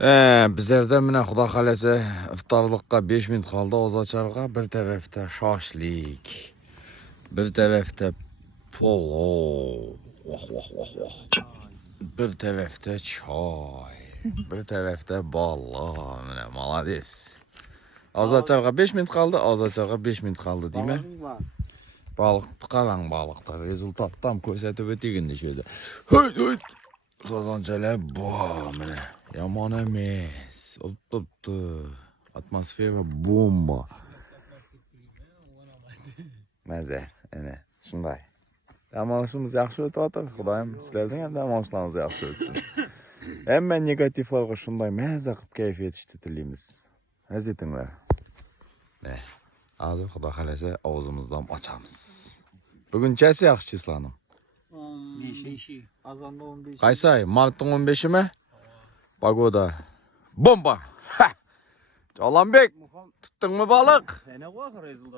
Bizlərdə mənə xuda xaləsə iftarlıqqa 5 min qaldı, ozaçarğa bir tərəfdə şaşlik, bir tərəfdə polo, bir tərəfdə çay, bir tərəfdə balla, mənə malades. Ozaçarğa 5 min qaldı, ozaçarğa 5 min qaldı değil mi? Balık qalan balıqda rezultatdan ko'rsatib o'tganda şöyle. Hey! Sozançalar bu mənə. Yaman emas. Oldu. Atmosfera bomba. Məzə, yəni, şunday. Damaşımız yaxşı ötüatır. Xudayım, sizlərdən hem damaşlarınız yaxşı ötsün. Hemen negatiflarga şunday məzə qıb keyfiyyət işlətiliyimiz. Həz etinlər. Hazır xuda xaləsə ağzımızdan açamız. Bugün kəsi yaxşı çislanım. 15'i. Azanda 15'i. Kaysay, Mart'ın 15'i mi? Pagoda. Bomba! Calanbek! Tuttun mu balık? Ne var rezultat?